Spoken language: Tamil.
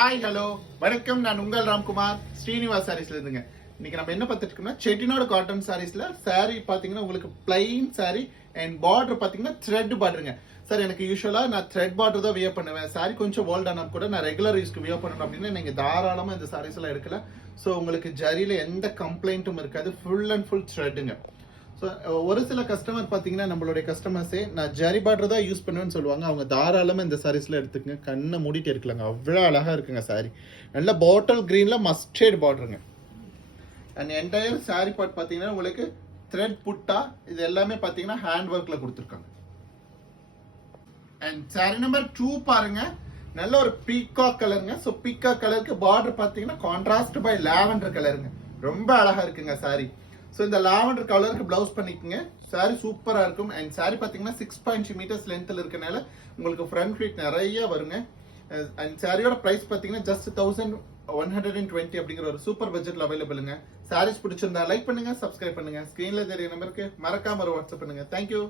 ஹாய் ஹலோ வணக்கம். நான் உங்கள் ராம்குமார் ஸ்ரீனிவாஸ் சாரீஸ்ல இருந்துங்க. இன்னைக்கு நம்ம என்ன பார்த்துட்டு இருக்கோம்னா செட்டிநாடு காட்டன் சாரீஸ்ல சாரி பாத்தீங்கன்னா உங்களுக்கு பிளைன் சாரி அண்ட் பார்டர் பாத்தீங்கன்னா த்ரெட் பார்டருங்க. சார் எனக்கு யூஸ்வலா நான் த்ரெட் பார்டர் தான் வியர் பண்ணுவேன். சாரி கொஞ்சம் ஓல்ட் ஆனா கூட நான் ரெகுலர் யூஸ்க்கு வியர் பண்ணணும் அப்படின்னா நீங்க தாராளமா இந்த சாரீஸ் எல்லாம் எடுக்கலாம். ஸோ உங்களுக்கு ஜரியில எந்த கம்ப்ளைண்ட்டும் இருக்காது. ஃபுல் அண்ட் ஃபுல் த்ரெட்டுங்க. ஸோ ஒரு சில கஸ்டமர் பார்த்தீங்கன்னா நம்மளுடைய கஸ்டமர்ஸே நான் ஜரி பார்டர் தான் யூஸ் பண்ணுவேன்னு சொல்லுவாங்க. அவங்க தாராளமாக இந்த சாரீஸ்ல எடுத்துக்கங்க. கண்ணை மூடிட்டு இருக்கலாங்க. அவ்வளோ அழகாக இருக்குங்க சாரி. நல்ல பாட்டில் கிரீனில் மஸ்டர்ட் பார்டருங்க. அண்ட் என்டையர் சாரி பார்ட் பார்த்தீங்கன்னா உங்களுக்கு த்ரெட் புட்டா இது எல்லாமே பார்த்தீங்கன்னா ஹேண்ட் ஒர்க்கில் கொடுத்துருக்காங்க. அண்ட் சாரி நம்பர் 2 பாருங்க. நல்ல ஒரு பீகாக் கலருங்க. ஸோ பீகாக் கலருக்கு பார்டர் பார்த்தீங்கன்னா கான்ட்ராஸ்ட் பை லாவெண்டர் கலருங்க. ரொம்ப அழகாக இருக்குங்க சாரி. ஸோ இந்த லாவெண்டர் கலருக்கு பிளவுஸ் பண்ணிக்கோங்க. சாரி சூப்பராக இருக்கும். அண்ட் சாரி பார்த்தீங்கன்னா 6.5 மீட்டர்ஸ் லென்த்தில் இருக்கனால உங்களுக்கு ஃப்ரண்ட் ஃபிட் நிறைய வருங்க. அண்ட் சாரியோட ப்ரைஸ் பார்த்தீங்கன்னா ஜஸ்ட் 1120 அப்படிங்கிற ஒரு சூப்பர் பட்ஜெட்ல அவைலபிளுங்க. சாரீஸ் பிடிச்சிருந்தா லைக் பண்ணுங்க, சப்ஸ்கிரைப் பண்ணுங்க. ஸ்க்ரீன்ல தெரிய நம்பருக்கு மறக்காம ஒரு வாட்ஸ்அப் பண்ணுங்க. தேங்க்யூ.